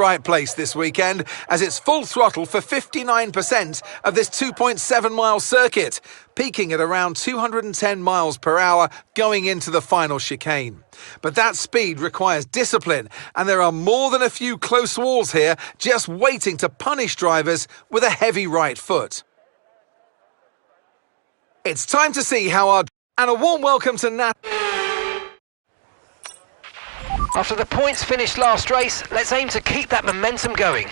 right place this weekend, as it's full throttle for 59% of this 2.7-mile circuit, peaking at around 210 miles per hour going into the final chicane. But that speed requires discipline, and there are more than a few close walls here just waiting to punish drivers with a heavy right foot. It's time to see how our... And a warm welcome to Nat... After the points finished last race, let's aim to keep that momentum going.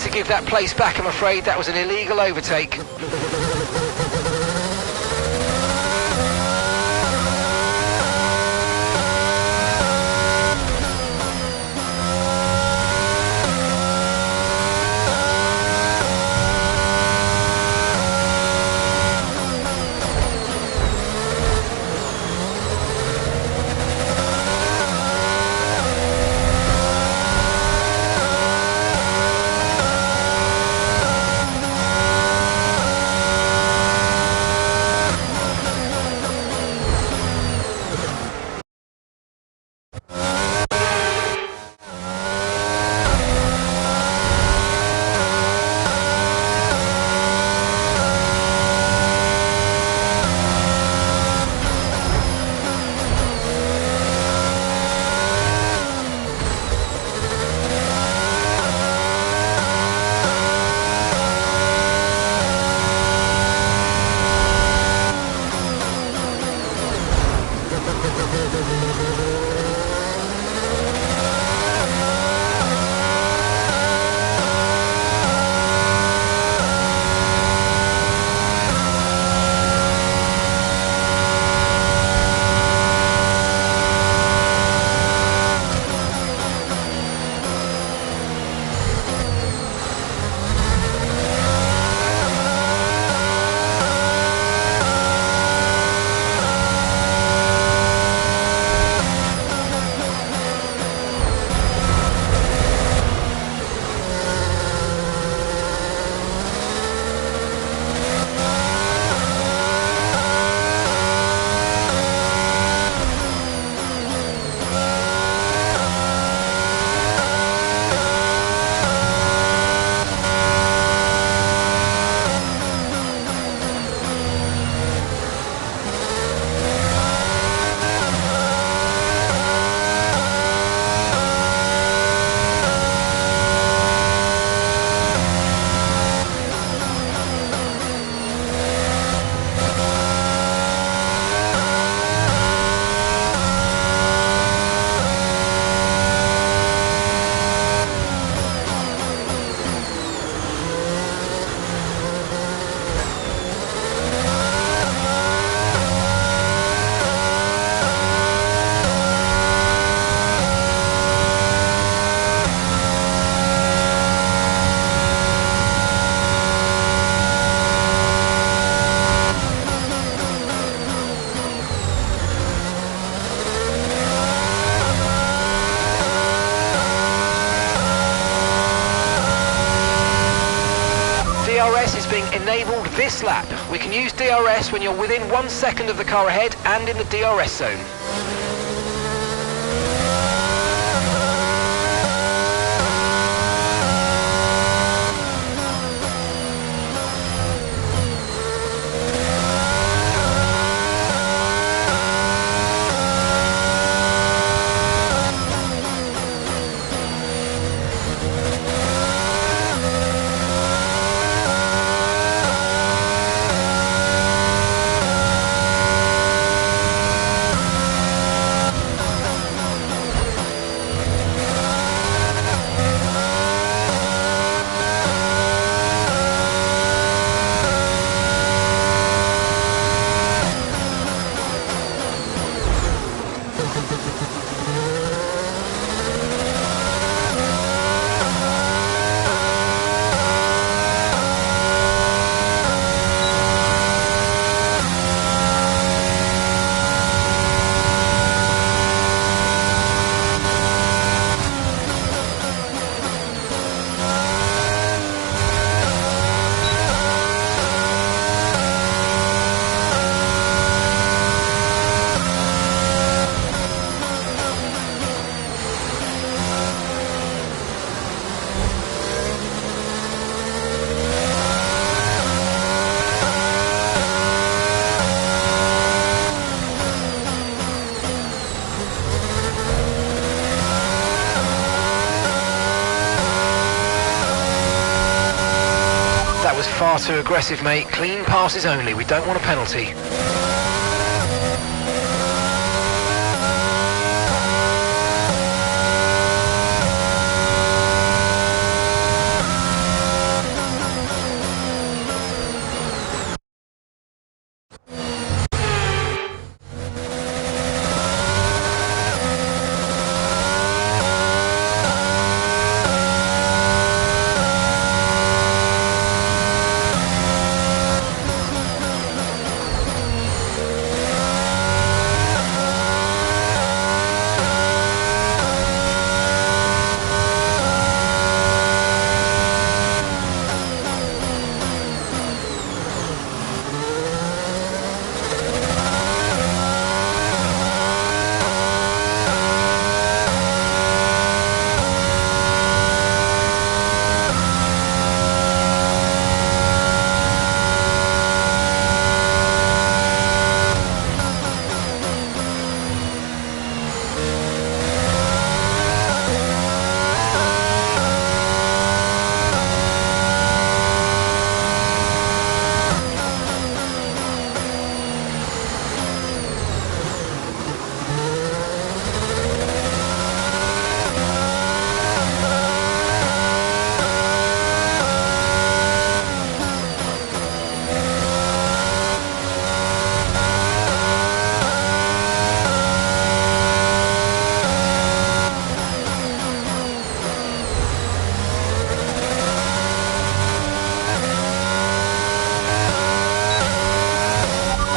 To give that place back, I'm afraid that was an illegal overtake. DRS is being enabled this lap. We can use DRS when you're within 1 second of the car ahead and in the DRS zone. was far too aggressive, mate. Clean passes only. We don't want a penalty.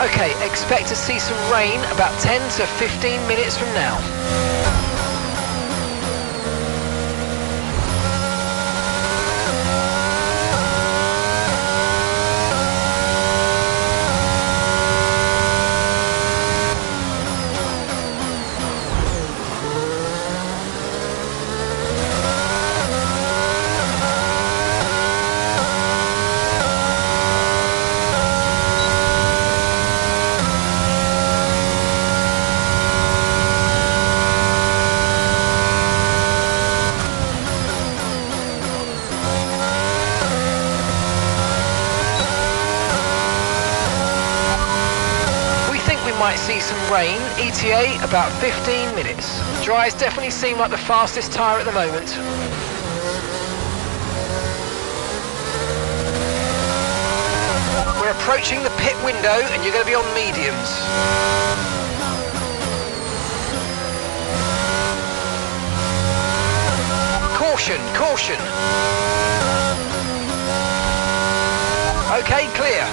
Okay, expect to see some rain about 10 to 15 minutes from now. Might see some rain, ETA about 15 minutes. Dries definitely seem like the fastest tyre at the moment. We're approaching the pit window and you're going to be on mediums. Caution, caution. Okay, clear.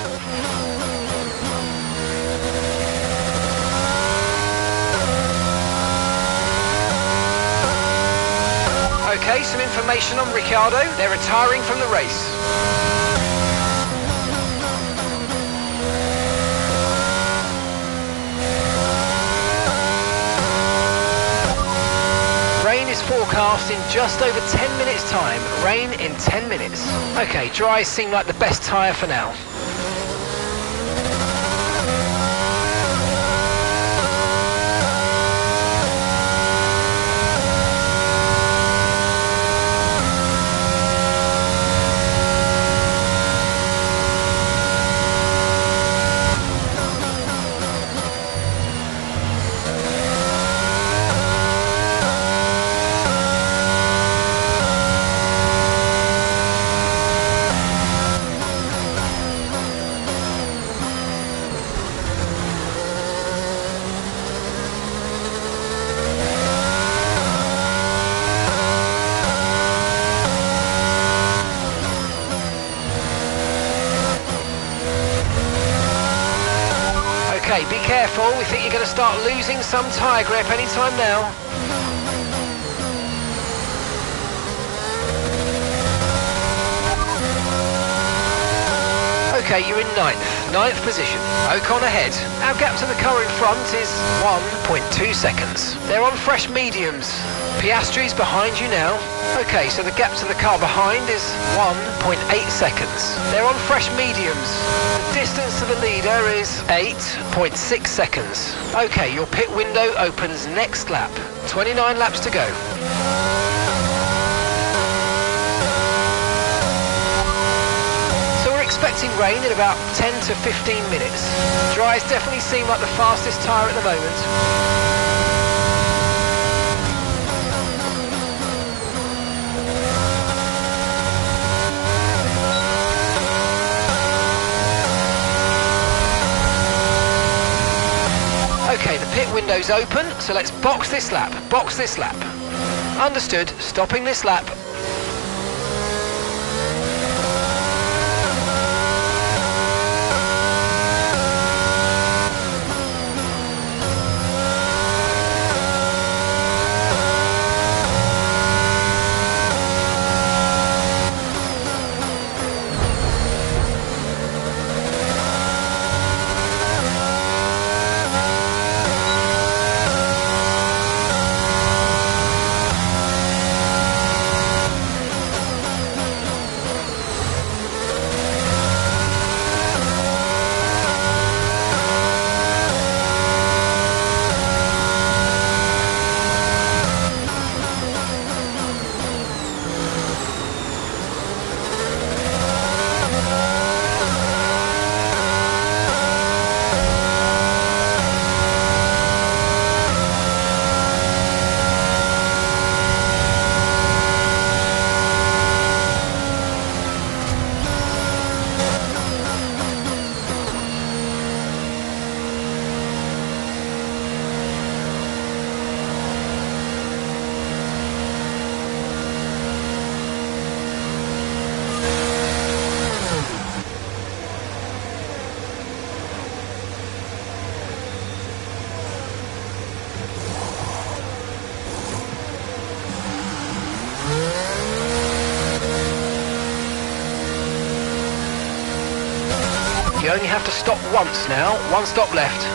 Okay, some information on Ricciardo. They're retiring from the race. Rain is forecast in just over 10 minutes' time. Rain in 10 minutes. Okay, dries seem like the best tyre for now. Okay, be careful. We think you're going to start losing some tyre grip anytime now. Okay, you're in ninth position. Ocon ahead. Our gap to the car in front is 1.2 seconds. They're on fresh mediums. Piastri's behind you now. Okay, so the gap to the car behind is 1.8 seconds. They're on fresh mediums. The distance to the leader is 8.6 seconds. Okay, your pit window opens next lap. 29 laps to go. expecting rain in about 10 to 15 minutes. Dries definitely seem like the fastest tyre at the moment. Okay, the pit window's open, so let's box this lap, box this lap. Understood, stopping this lap. You only have to stop once now, one stop left.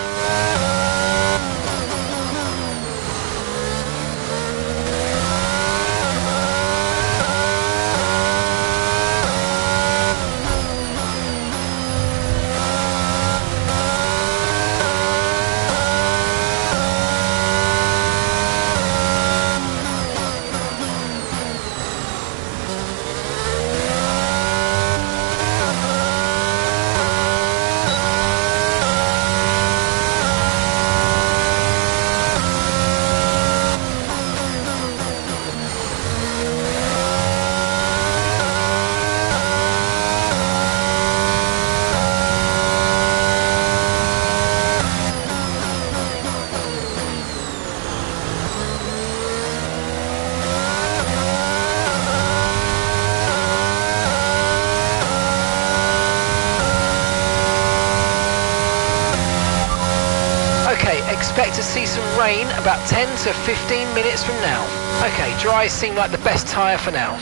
Okay, expect to see some rain about 10 to 15 minutes from now. Okay, dries seem like the best tyre for now.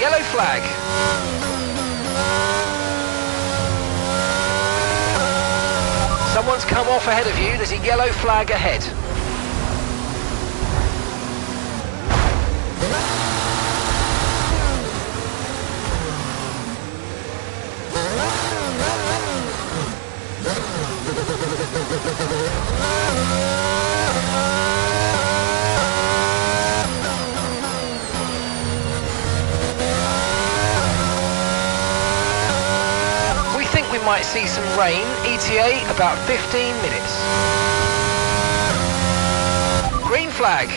Yellow flag. Someone's come off ahead of you. There's a yellow flag ahead. We might see some rain, ETA about 15 minutes. Green flag.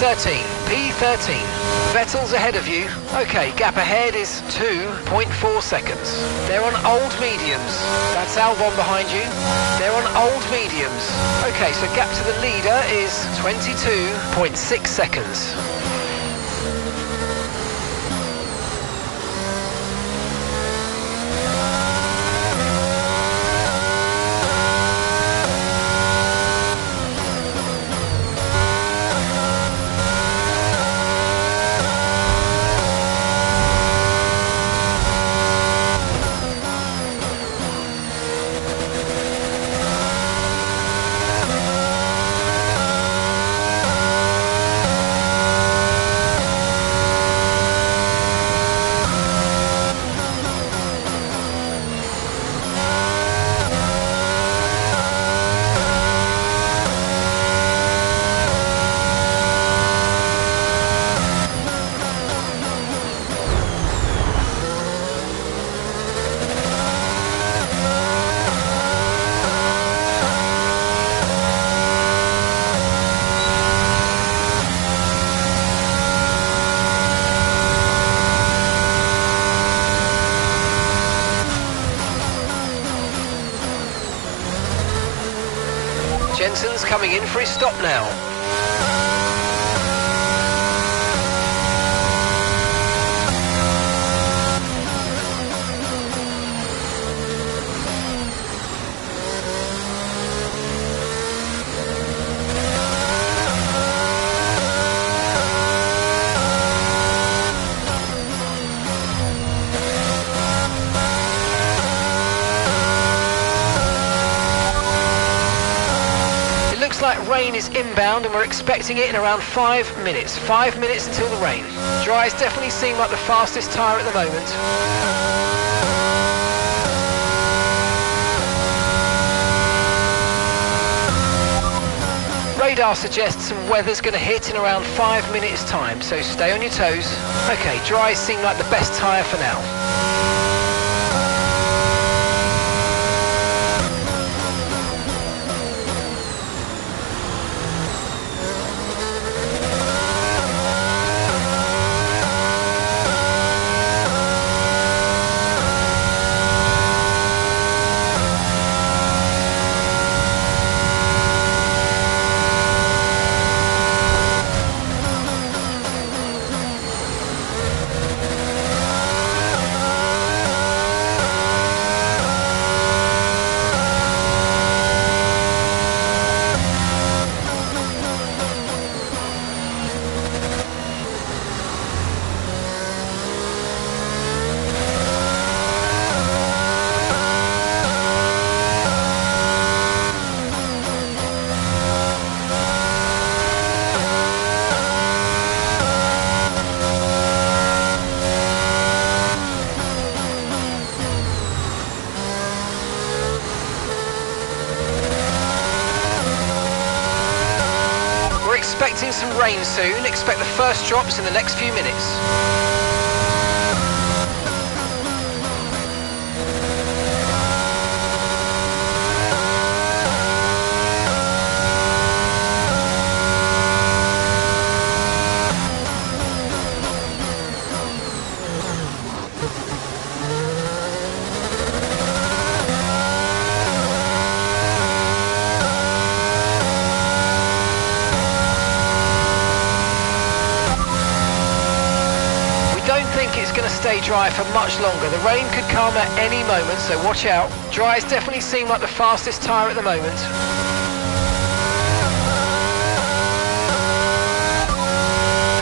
P13, P13. Vettel's ahead of you. Okay, gap ahead is 2.4 seconds. They're on old mediums. That's Albon behind you. They're on old mediums. Okay, so gap to the leader is 22.6 seconds. Jensen's coming in for his stop now. Looks like rain is inbound and we're expecting it in around 5 minutes. 5 minutes until the rain. Dry's definitely seem like the fastest tyre at the moment. Radar suggests some weather's going to hit in around 5 minutes time, so stay on your toes. Okay, Dry's seem like the best tyre for now. Expecting some rain soon. Expect the first drops in the next few minutes. It's going to stay dry for much longer. The rain could come at any moment, so watch out. Dry's definitely seem like the fastest tyre at the moment.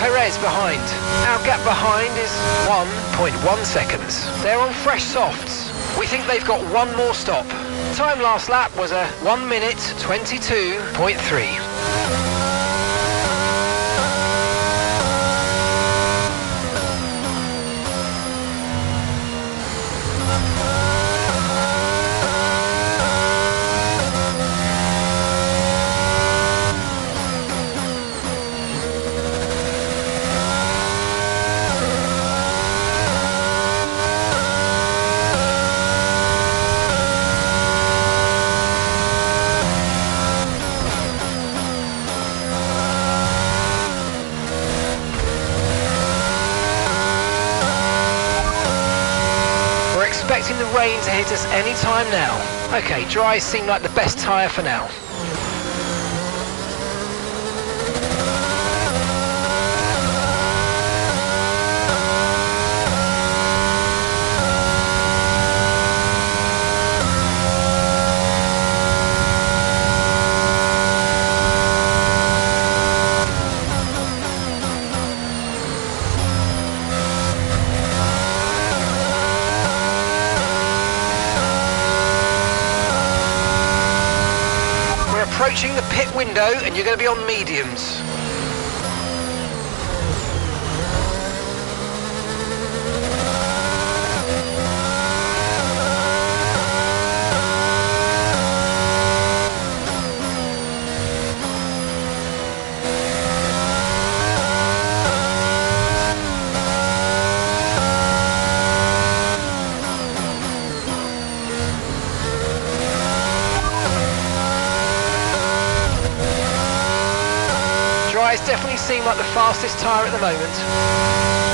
Perez behind. Our gap behind is 1.1 seconds. They're on fresh softs. We think they've got one more stop. Time last lap was a 1 minute 22.3. expecting the rain to hit us any time now. Okay, dries seem like the best tyre for now. Approaching the pit window and you're going to be on mediums. Dries definitely seem like the fastest tyre at the moment.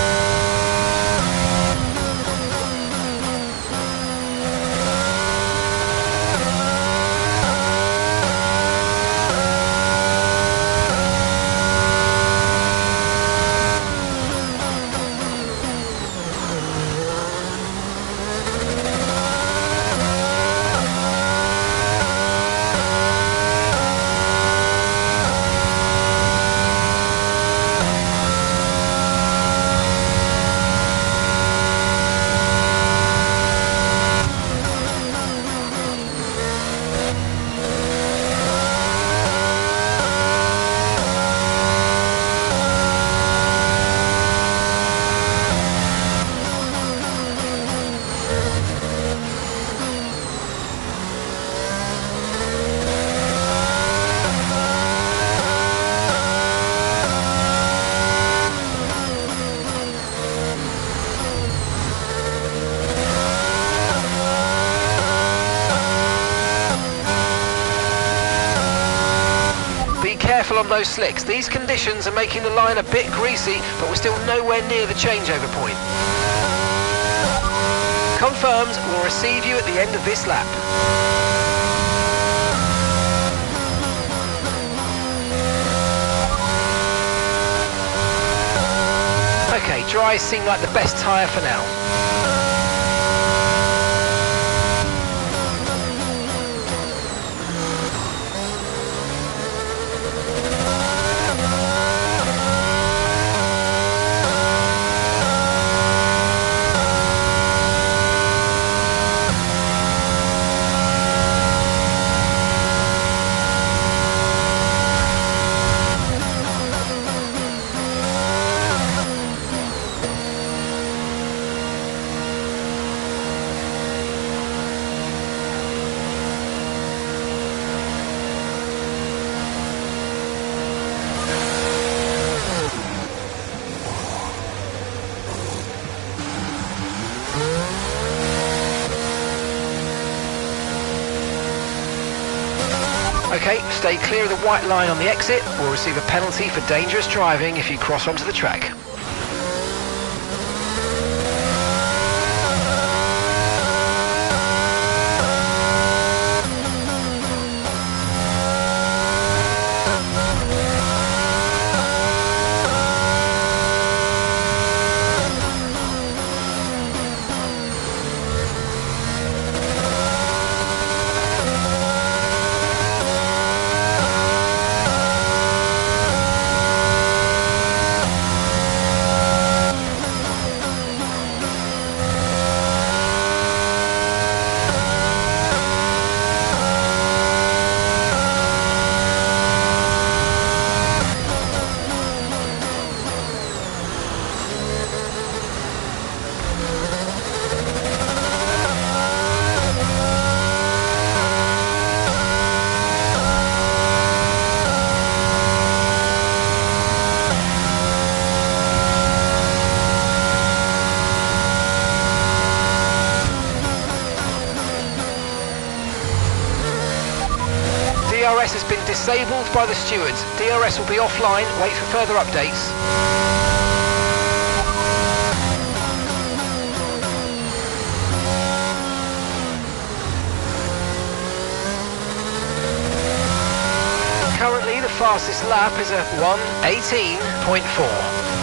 Careful on those slicks. These conditions are making the line a bit greasy, but we're still nowhere near the changeover point. Confirmed, we'll receive you at the end of this lap. Okay, dries seem like the best tyre for now. Okay, stay clear of the white line on the exit. We'll receive a penalty for dangerous driving if you cross onto the track. DRS has been disabled by the stewards. DRS will be offline. Wait for further updates. fastest lap is a 1:18.4.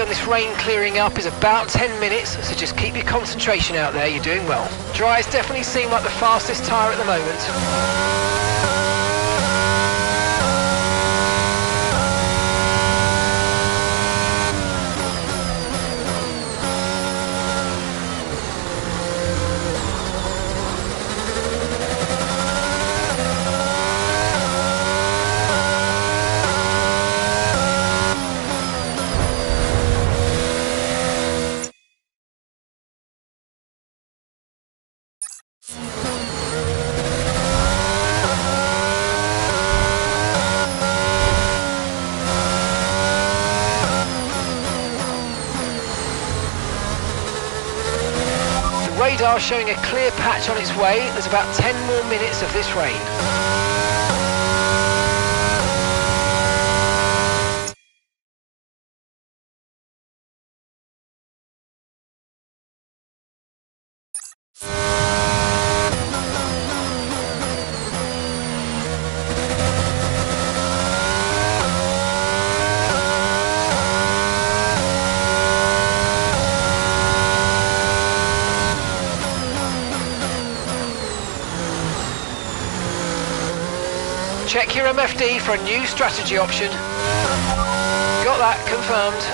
On this rain clearing up is about 10 minutes, so just keep your concentration out there, you're doing well. Dry's definitely seem like the fastest tyre at the moment. Radar showing a clear patch on its way. There's about 10 more minutes of this rain. Check your MFD for a new strategy option. Got that confirmed.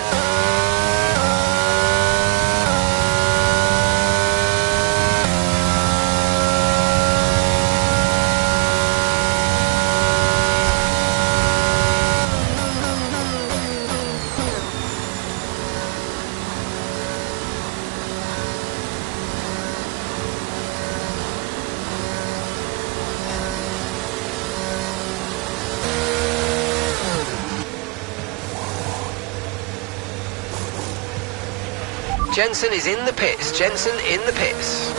Jensen is in the pits. Jensen in the pits.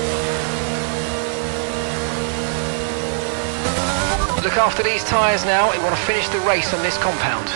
Look after these tyres now. We want to finish the race on this compound.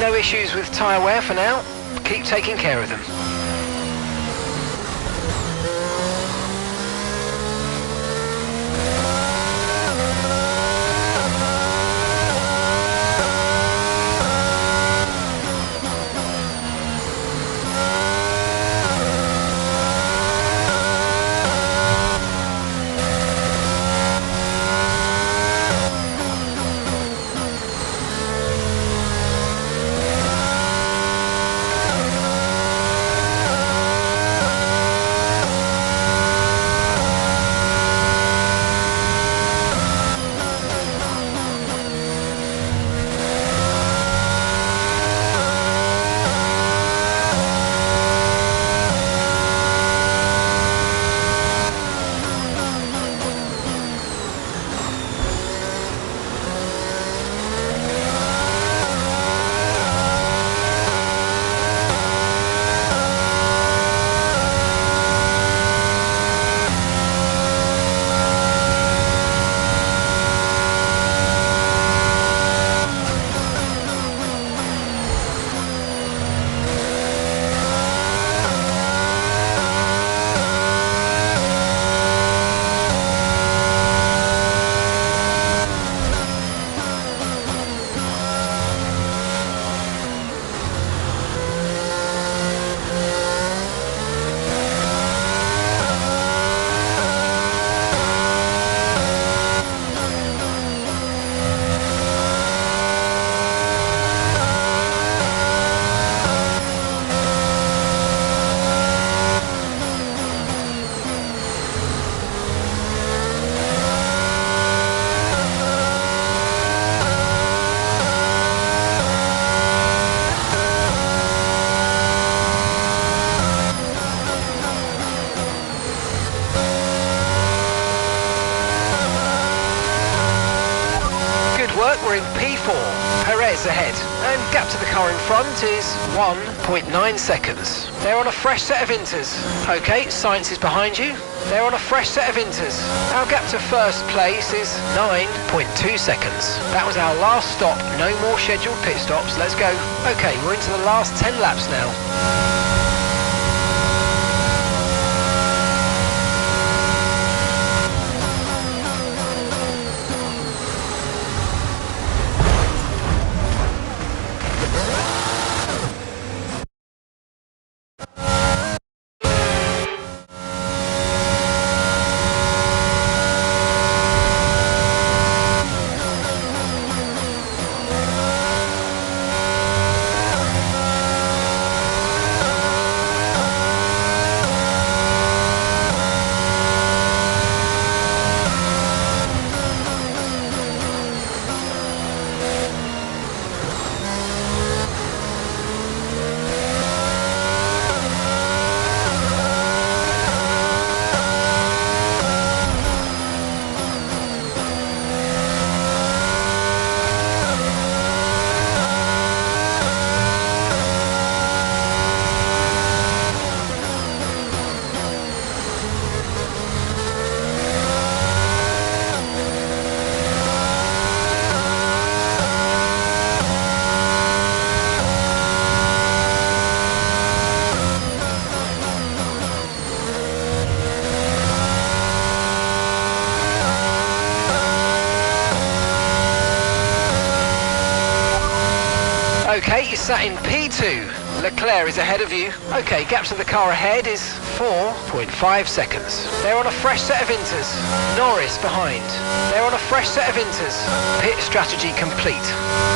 No issues with tyre wear for now. Keep taking care of them. we're in P4. Perez ahead. And gap to the car in front is 1.9 seconds. They're on a fresh set of inters. Okay, Sainz is behind you. They're on a fresh set of inters. Our gap to first place is 9.2 seconds. That was our last stop. No more scheduled pit stops. Let's go. Okay, we're into the last 10 laps now. Okay, you sat in P2. Leclerc is ahead of you. Okay, gap to the car ahead is 4.5 seconds. They're on a fresh set of inters. Norris behind. They're on a fresh set of inters. Pit strategy complete.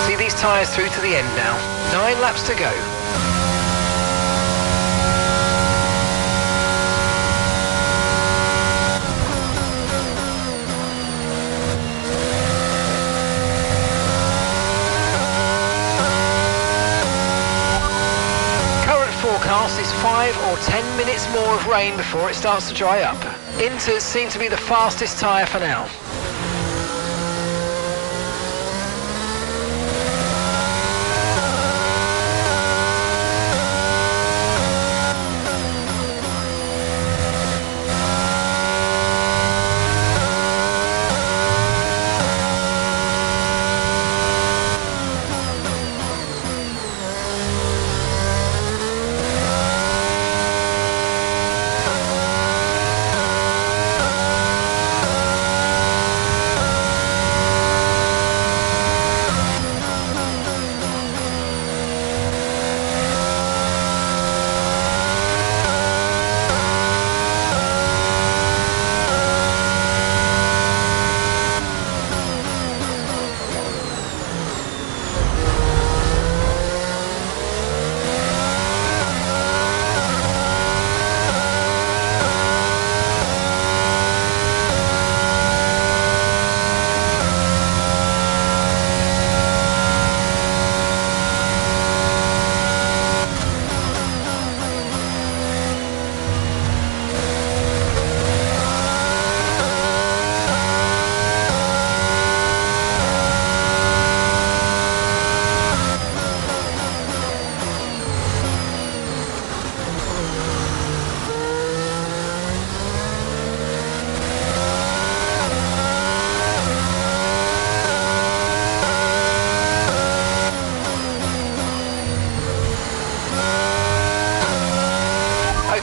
See these tyres through to the end now. 9 laps to go. Forecast is 5 or 10 minutes more of rain before it starts to dry up. Inters seem to be the fastest tyre for now.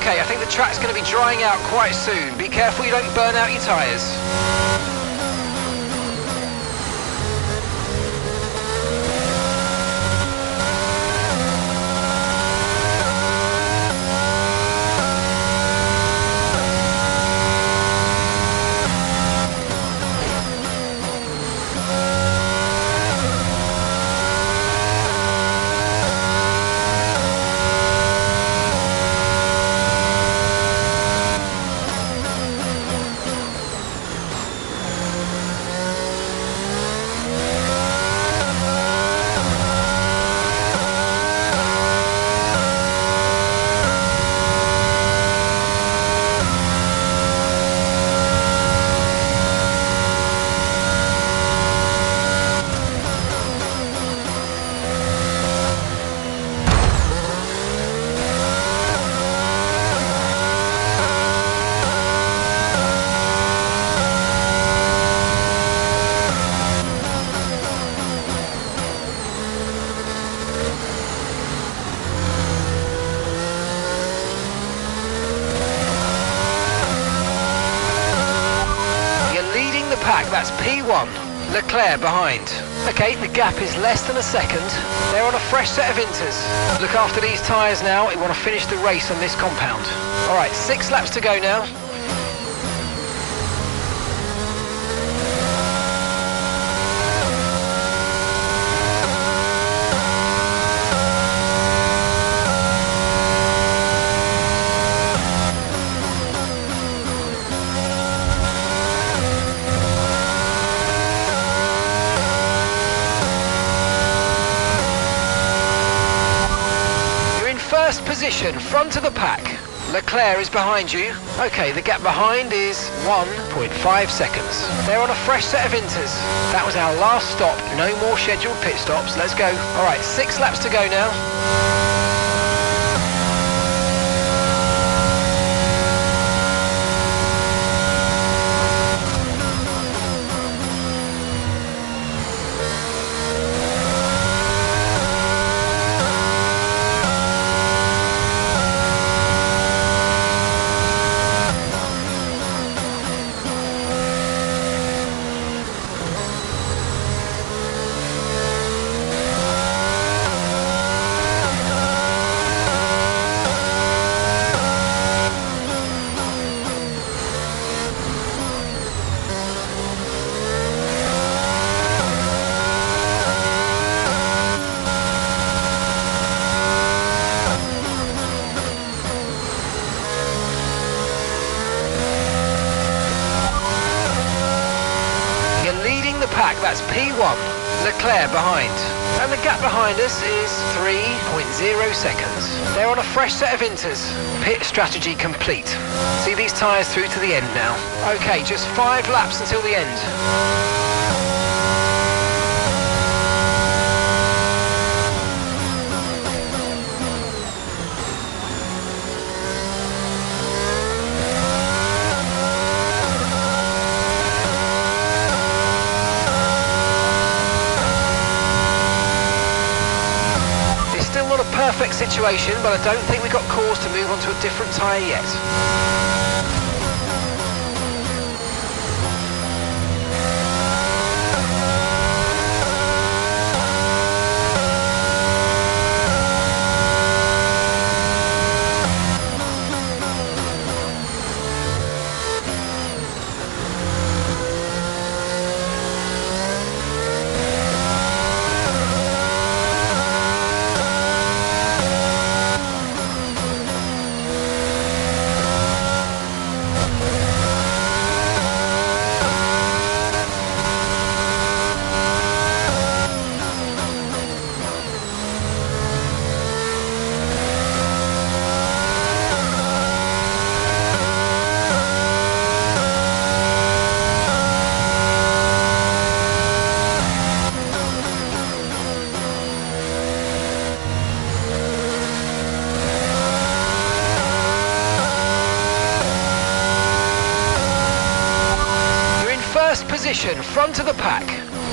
Okay, I think the track's going to be drying out quite soon. Be careful you don't burn out your tyres. pack, that's P1. Leclerc behind. Okay, the gap is less than a second. They're on a fresh set of inters. Look after these tyres now. We want to finish the race on this compound. All right, 6 laps to go now. First position, front of the pack. Leclerc is behind you. Okay, the gap behind is 1.5 seconds. They're on a fresh set of inters. That was our last stop. No more scheduled pit stops. Let's go. All right, 6 laps to go now. Pack, that's P1, Leclerc behind. And the gap behind us is 3.0 seconds. They're on a fresh set of inters. Pit strategy complete. See these tyres through to the end now. Okay, just 5 laps until the end. Not a perfect situation, but I don't think we've got cause to move on to a different tyre yet. First position, front of the pack.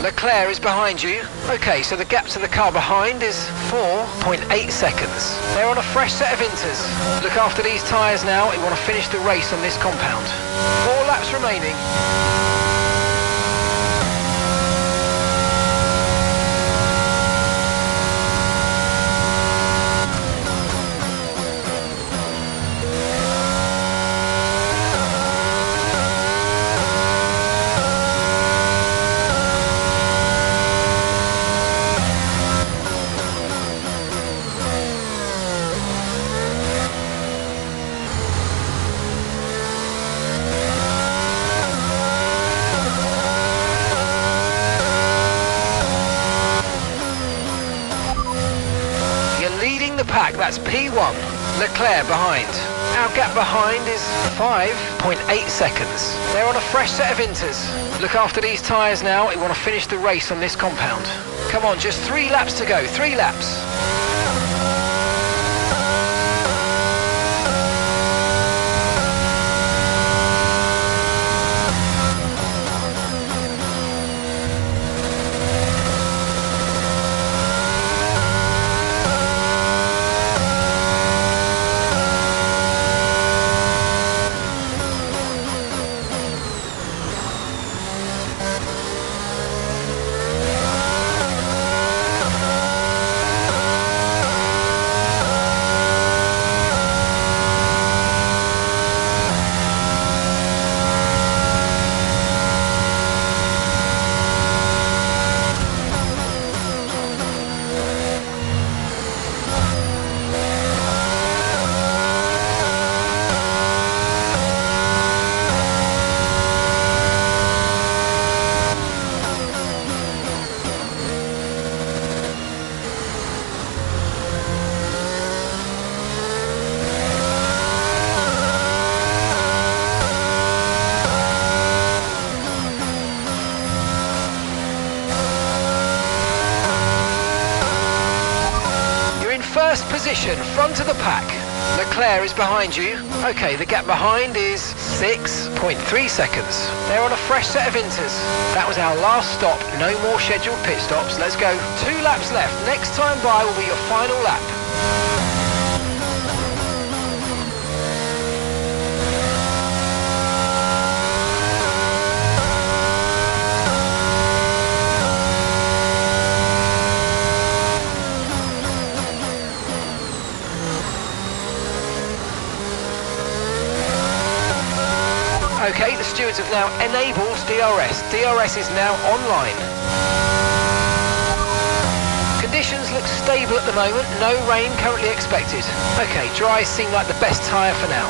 Leclerc is behind you. Okay, so the gap to the car behind is 4.8 seconds. They're on a fresh set of inters. Look after these tyres now. We want to finish the race on this compound. 4 laps remaining. The pack, that's P1, Leclerc behind. Our gap behind is 5.8 seconds. They're on a fresh set of inters. Look after these tyres now. We want to finish the race on this compound. Come on, just 3 laps to go, 3 laps. First position, front of the pack. Leclerc is behind you. Okay, the gap behind is 6.3 seconds. They're on a fresh set of inters. That was our last stop. No more scheduled pit stops. Let's go. 2 laps left. Next time by will be your final lap. Okay, the stewards have now enabled DRS. DRS is now online. Conditions look stable at the moment. No rain currently expected. Okay, dries seem like the best tyre for now.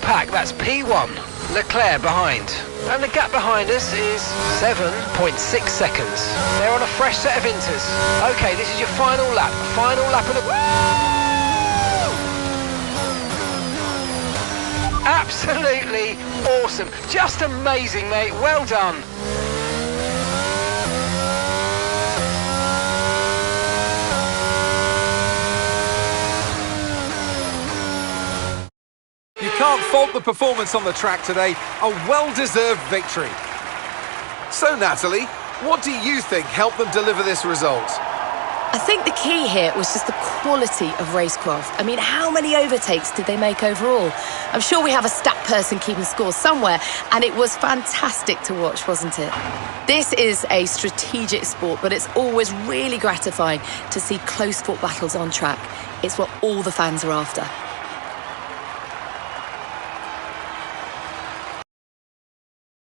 Pack, that's P1, Leclerc behind. And the gap behind us is 7.6 seconds. They're on a fresh set of inters. Okay, this is your final lap of the... Absolutely awesome. Just amazing, mate. Well done. Can't fault the performance on the track today. A well-deserved victory. So, Natalie, what do you think helped them deliver this result? I think the key here was just the quality of racecraft. I mean, how many overtakes did they make overall? I'm sure we have a stat person keeping score somewhere, and it was fantastic to watch, wasn't it? This is a strategic sport, but it's always really gratifying to see close-fought battles on track. It's what all the fans are after.